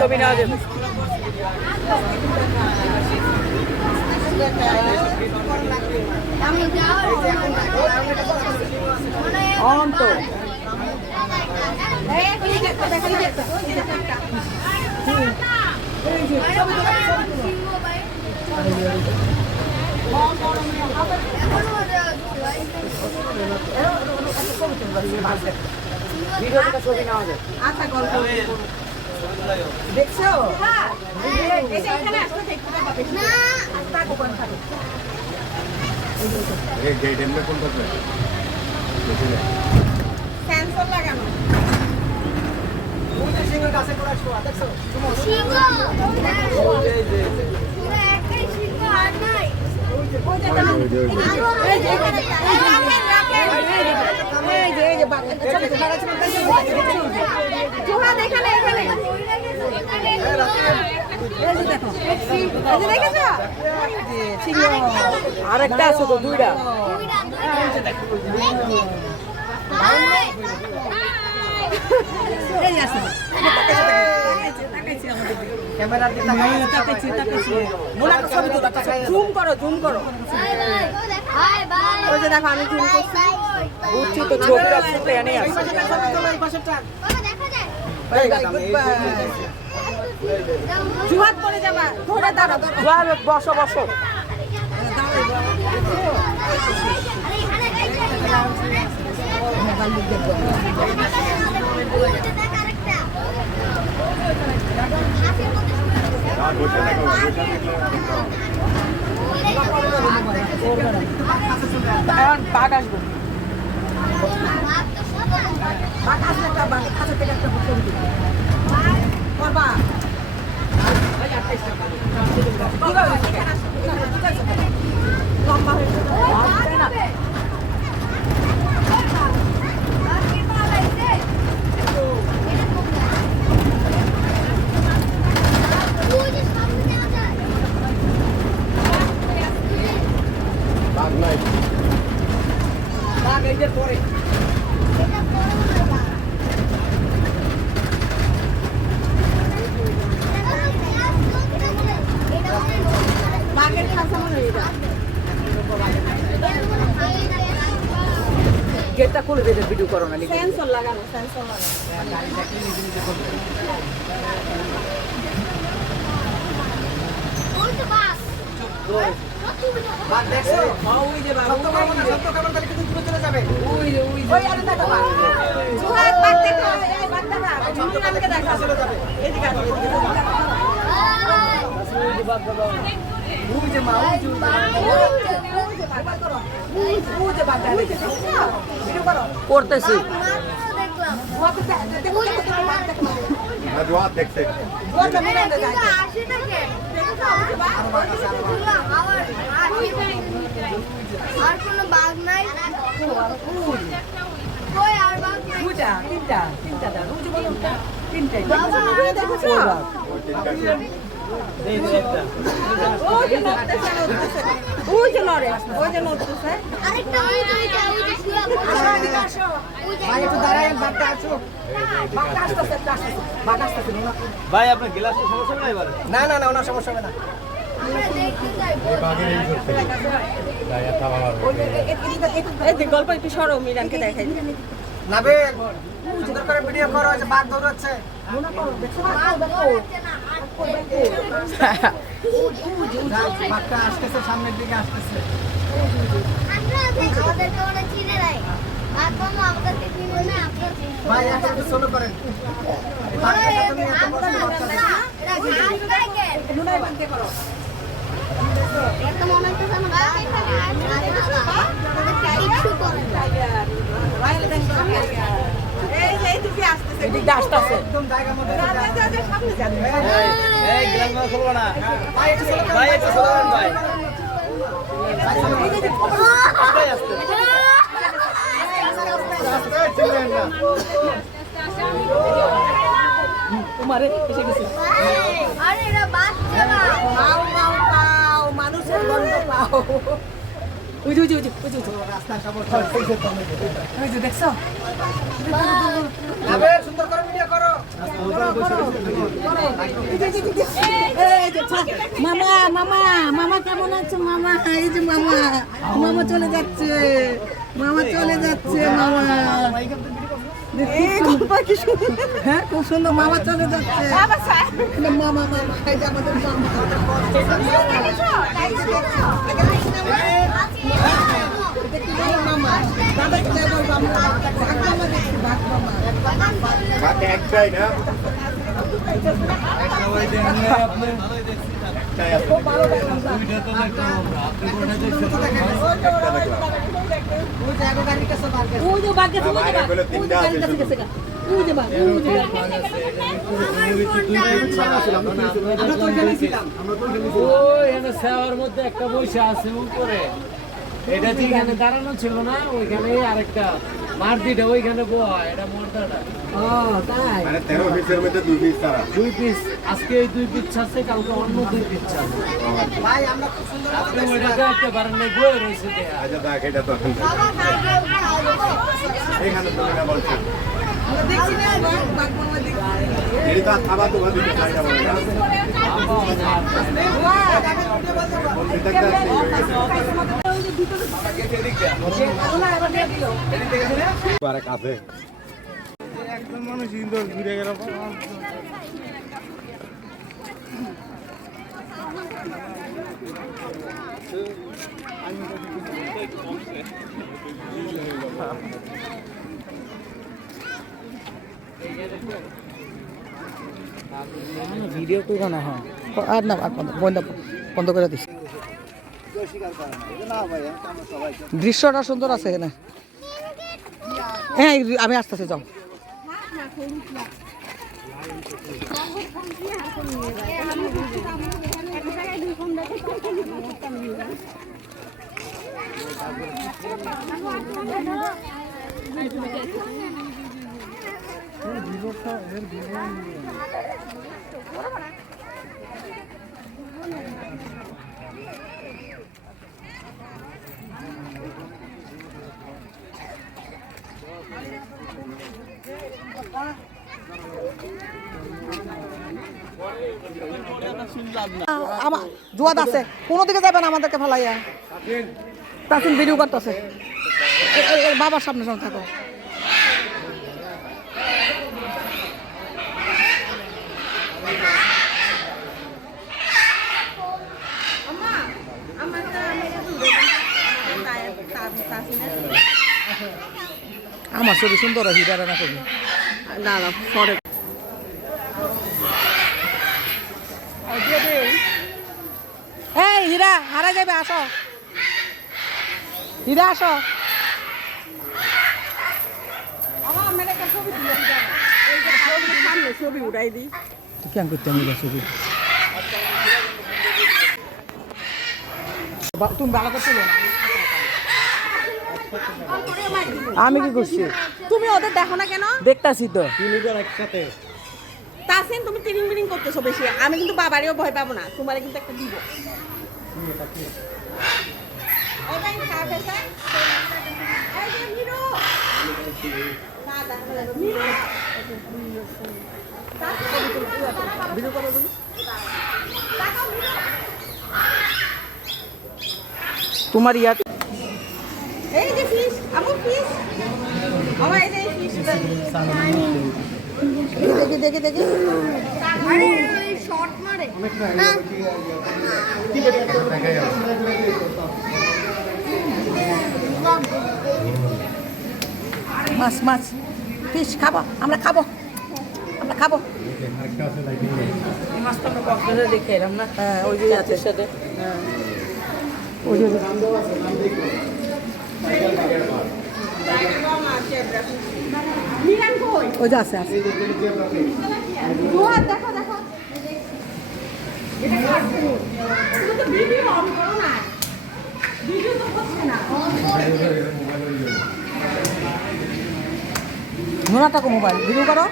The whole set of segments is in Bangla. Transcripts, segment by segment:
ছবি নেওয়া যাবে। অন্ত ছবি নেওয়া যায়। আচ্ছা গল্প দেখছো? সেন্সর লাগানো আরেকটা আছে তো, দুইটা জুম করো, জুম করো। ওই যে দেখো আমি জুম করছি, বুঝছি তো ছবির অপশনটা এনে আছে। জুহাত করে যাবা, ধরে দাঁড়া, বসো বসো। এখন বাঘ আসবো, বাঘ আসলে একটা বাঘ কাছে থেকে একটা করবা। লম্বা হয়েছে না পরে গেটটা খুলে দেবে, ভিডিও করো না। সেন্সর লাগানো, সেন্সর লাগানো। বাঘ দেখছো? ওই যে বাঘ, সত্য খাবার না, সত্য খাবার তাহলে কিন্তু দূরে চলে যাবে। ওই যে ওই ওই আরে দেখো বাঘ, জুহাত বাঘ দেখো, এই বাঘ দেখা ঝুমুর নামকে দেখা চলে যাবে। এদিকে আসো, এদিকে আসো। ওই যে বাঘ বাবা, ওই যে মা, ওই যে বাঘ করো, ওই যে বাঘ দেখো, ভিডিও করো। করতেছি, দেখলাম জুহাত দেখো, না জুহাত দেখতে জুহাত মেরে দেয় আসে থাকে। আর কোনো বাঘ নাই, কই আর বাঘ নাই। দুইটা তিনটা তিনটা দাও, ওই যে বলটা তিনটাই দেখছো? এই যে একটা ওই যে নড়তেছে, ওই যে নড়ে, ওই যে নড়তেছে। আরেকটা ওই যে শুয়া আসো, ভাই একটু দাঁড়ায়, বাঘটা আসো, বাঘটা আসতেছে, বাঘ আসতেছে। ভাই আপনার গ্লাসের সমস্যা নাই? না না না, ওনার সমস্যা হবে না। গল্প একটু সরো, মিরানকে দেখাই নাবে, সুন্দর করে ভিডিও করো। বাঘ দৌড়াচ্ছে, বাঘটা আসতেছে, সামনের দিকে আসতেছে। ভাই এখন একটু সোলো করেন, করো। মনে হচ্ছে এদিক দিয়ে আসতেছে একদম জায়গা মতো সামনে যান এই গ্লাস মাছ খুলবো না ভাই একটু চলবেন ভাই তোমারে এসে গেছে আরে এরা বাচ্চা না পাও পাও পাও মানুষের গন্ধ পাও ওই যে রাস্তা খবর ওই যে দেখছো আবে সুন্দর করে ভিডিও করো মামা মামা মামা কেমন আছো মামা এই যে মামা মামা চলে যাচ্ছে মামা হ্যাঁ খুব সুন্দর মামা চলে যাচ্ছে মামা মামা এই যে আমাদের মামা একটাই না মধ্যে একটা বসে আছে উপরে এটা যেখানে দাঁড়ানো ছিল না ওইখানে আরেকটা মারদিটা ওইখানে বোয়া এটা মর্দাটা মানে 13 পিসের মধ্যে 2 পিস তারা 2 পিস আজকে এই 2 পিস আছে কালকে অন্য 2 পিস আছে ভাই আমরা খুব সুন্দর আপনি ওইটা দেখতে পারেন না বয়ে রয়েছে দেখা আচ্ছা দেখ এটা তো এখানে তো না বলছেন আমরা দেখছি না বাঘ মামা দেখছি এটা তো খাবার তো ভালো দিতে চাই না বলে কাছে একদম মানুষ ইন্দোর ঘুরে গেল ভিডিও করবো না হ্যাঁ আর না বন্ধ করে দিস দৃশ্যটা সুন্দর আছে এখানে হ্যাঁ আমি আসতেছি যাও আমার জুয়াদ আছে কোনো দিকে যাবে না আমাদেরকে ফেলাইয়া তাসিন ভিডিও করতেছে বাবার সামনে সামনে থাকো আমার ছবি সুন্দর হিরা রানা করবি না না পরে এই হীরা হারা যাবে আসো হীরা আসো ছবি উঠাই দিই কেন করতে আমি ছবি তুমি ভালো করতে আমি কি করছি তুমি ওদের দেখো না কেন দেখতাছি তো একসাথে তাসিন তুমি টিরিং বিরিং করতেছো বেশি আমি কিন্তু বাবারেও ভয় পাবো না তোমারে কিন্তু একটা দিব এই ভাই কার কাছে এই যে মিরু না দেখো মিরু ভিডিও করো বলি তোমার ইয়া এই যে ফিশ আমু ফিশ আমার এই যে ফিশ দেখি দেখি দেখি আরে ওই শর্ট মারে না মাছ মাছ ফিশ খাবো আমরা খাবো মাছটা আমরা কক্সবাজারে দেখে এলাম না হ্যাঁ ওই যে আছে সাথে হ্যাঁ ওই যে মিরান কই ওই যে আছে আছে জুহাদ দেখো দেখো এটা কাটবো তুমি তো ভিডিও অন করো না ভিডিও তো হচ্ছে না নোনা টাকা মোবাইল ভিডিও করো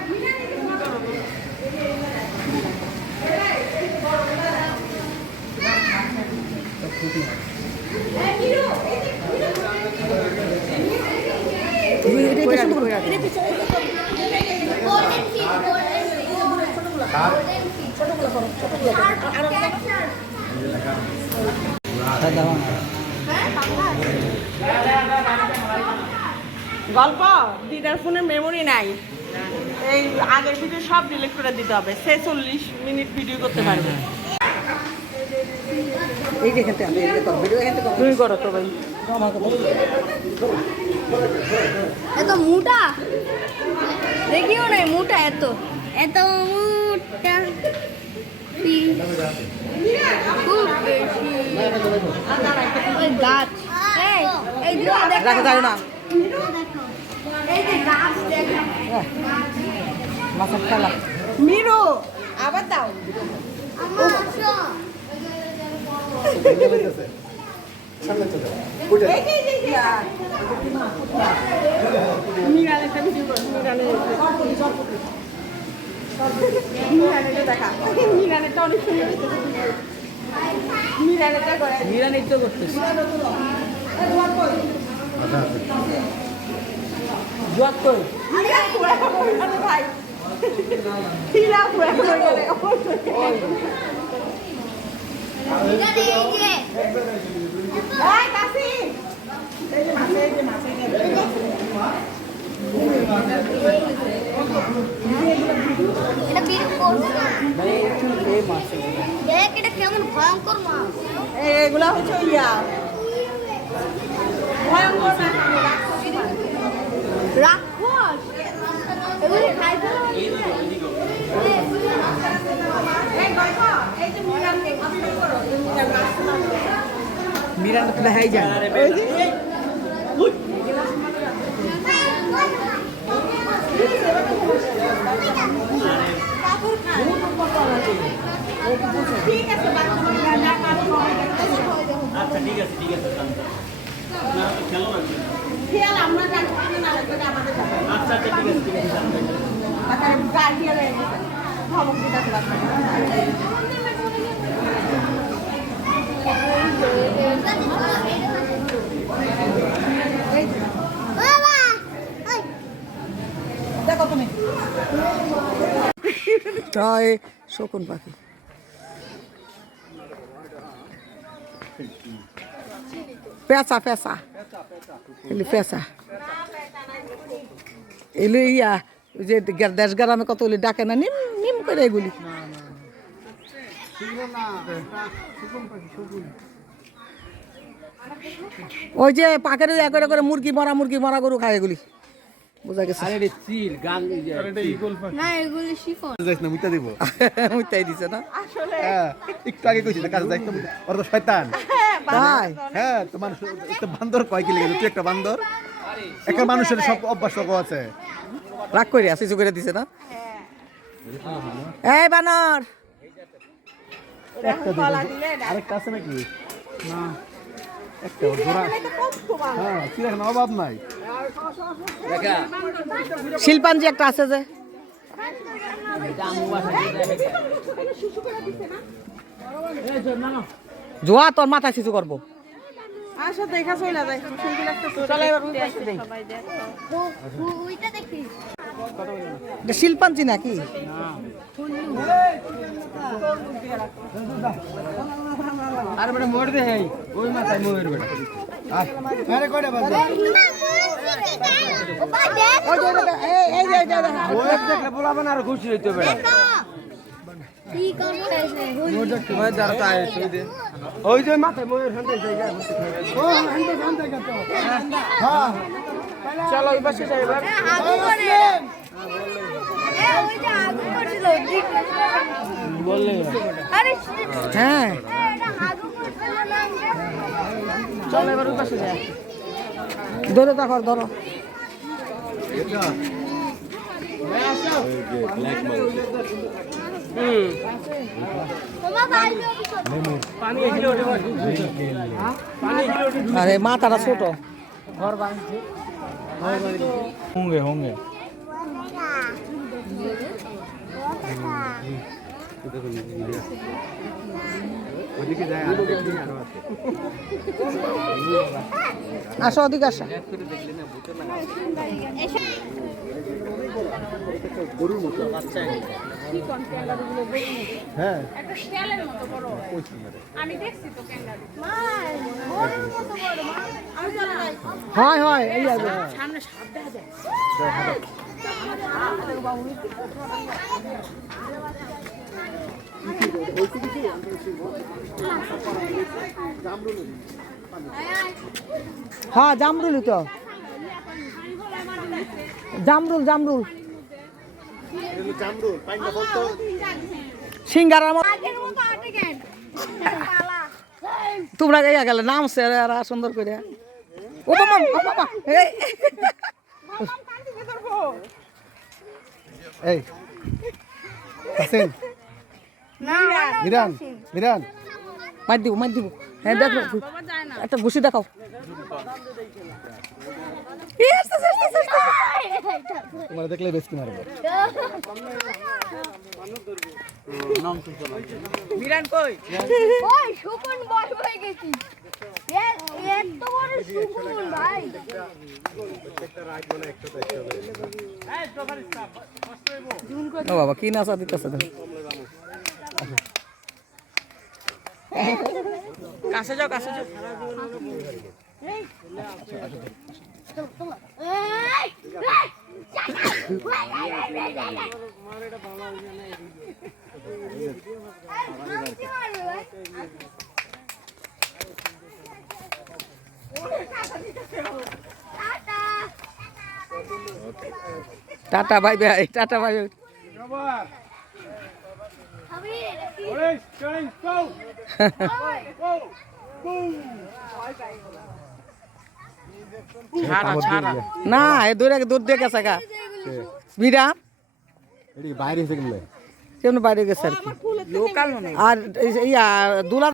গল্প দিদার ফোনে মেমোরি নাই এই আগের ভিডিও সব ডিলিট করে দিতে হবে 46 মিনিট ভিডিও করতে পারবে এই যে এখান থেকে আমি এখান থেকে করো ভিডিও এখান থেকে করো তুমি করো তো ভাই এত মোটা দেখিও না মোটা এত এত মোটা খুব বেশি ওই গাছ এই যে রাখা যায় না এই যে গাছ দেখো মাছের খেলা মিরু আবার দাও আমার আসো মিরানেরটা ভিডিও করো মিরানেরটা দেখা মিরানেরটা অনেক সুন্দর মিরানেরটা করে নিরানিত করতেছি জোয়াত কই ভাই হিরা পুরা করে গেলে এখানে এই যে এই কাশি এই যে মাছ এই যে মাছ এটা বীর কোর্স দেখ এটা কেমন ভয়ঙ্কর মাছ এগুলা হচ্ছে ইয়া ভয়ঙ্কর মাছ রাক্ষস এগুলো খাইতে এই গল্প এই যে মিরানকে কষ্ট করো তুমি মাছ মিরান্ডা তো দেখাই যায় ওই যে ঠিক আছে আচ্ছা ঠিক আছে না খেলো না খেয়াল আমরা জানি না লাগবে আমাদের যাবে আচ্ছা ঠিক আছে তার গাড়ি এলে খবর দিতে আসবে বাবা দেখো তুমি তাই শকুন পাখি পেঁচা পেঁচা এলি পেঁচা এলি ইয়া ওই যে দেশ গ্রামে কত ওলি ডাকে না নিম নিম করে এগুলি ওই যে পাখের করে করে মুরগি মরা গরু খায় এগুলি বোঝা গেছে আরে চিল গান না এগুলো শিফন যাইস না মুইতা দিব মুইতাই দিছে না আসলে হ্যাঁ একটু আগে কইছি না কাজ যাইস না ওর তো শয়তান তাই হ্যাঁ তো মানুষ একটা বান্দর কয় কি লেগে তুই একটা বান্দর একটা মানুষের সব অভ্যাস আছে রাগ করে আসিস করে দিছে না এই বানর কলা দিলে আরেকটা আছে নাকি না একটা জোড়া হ্যাঁ তুই এখন অভাব নাই দেখা শিল্পাঞ্জি একটা আছে যে জোয়া তোর মাথা শিশু করবো আসো দেখা চলে যায় সুন্দর একটা চলে এবার উঠে আসে দেই ওইটা দেখিস এটা শিল্পাঞ্জি নাকি আরে বেটা মোড় দে হেই ওই মাথায় মোড় বেটা আরে কয়টা বাজে ওই যে এই যে ওই দেখলে বলাবে না আর খুশি হইতো বেটা কি করতেছে ওই যারা তো আয় তুই দে ওই যে মাথায় মোড় হান্তে জায়গা ও হান্তে তো হ্যাঁ চলো এই পাশে যাই এবার আগু করে ওই যে আগু করছিল বললে আরে হ্যাঁ এটা আগু করছিল না চলো এবার ওই পাশে যাই ধরো দেখো ধরো ব্ল্যাক মাঙ্কি তোমার বাইরে পানি এখানে ওঠে বসে। পানি এখানে ওঠে। আরে মাথাটা ছোট होंगे होंगे ওদিকে যায় আর দেখি আরো আছে আসো ওদিকে আসো হ্যাঁ একটা শেলের মতো বড় আমি দেখছি তো ক্যাঙ্গারু আমি জানি না হয় হয় এই যাবে সামনে সাপ দেখা যায় হ্যাঁ জামরুলই তো জামরুল জামরুল সিঙ্গারার মতো আগের মতো আটে কেন পালা তোমরা গাইয়া গেলে নাম স্যার আর সুন্দর করে ও বাবা ও বাবা এই এই হাসিন মিরান মিরান মার দিব হ্যাঁ দেখো একটা ঘুষি দেখাও তোমার দেখলে বেশ কি মারবে মিরান কই ওই সুকুন বয় হয়ে গেছি এত বড় সুকুন ভাই ও বাবা কি নাচা দিতেছে দেখো কাছে যাও এই tata bye bye tata bye bye না এ দূর দিয়ে গেছে গা বিরা এটি বাইরে এসে গেলে কেমন বাইরে গেছে আর কি আর ইয়া দুলা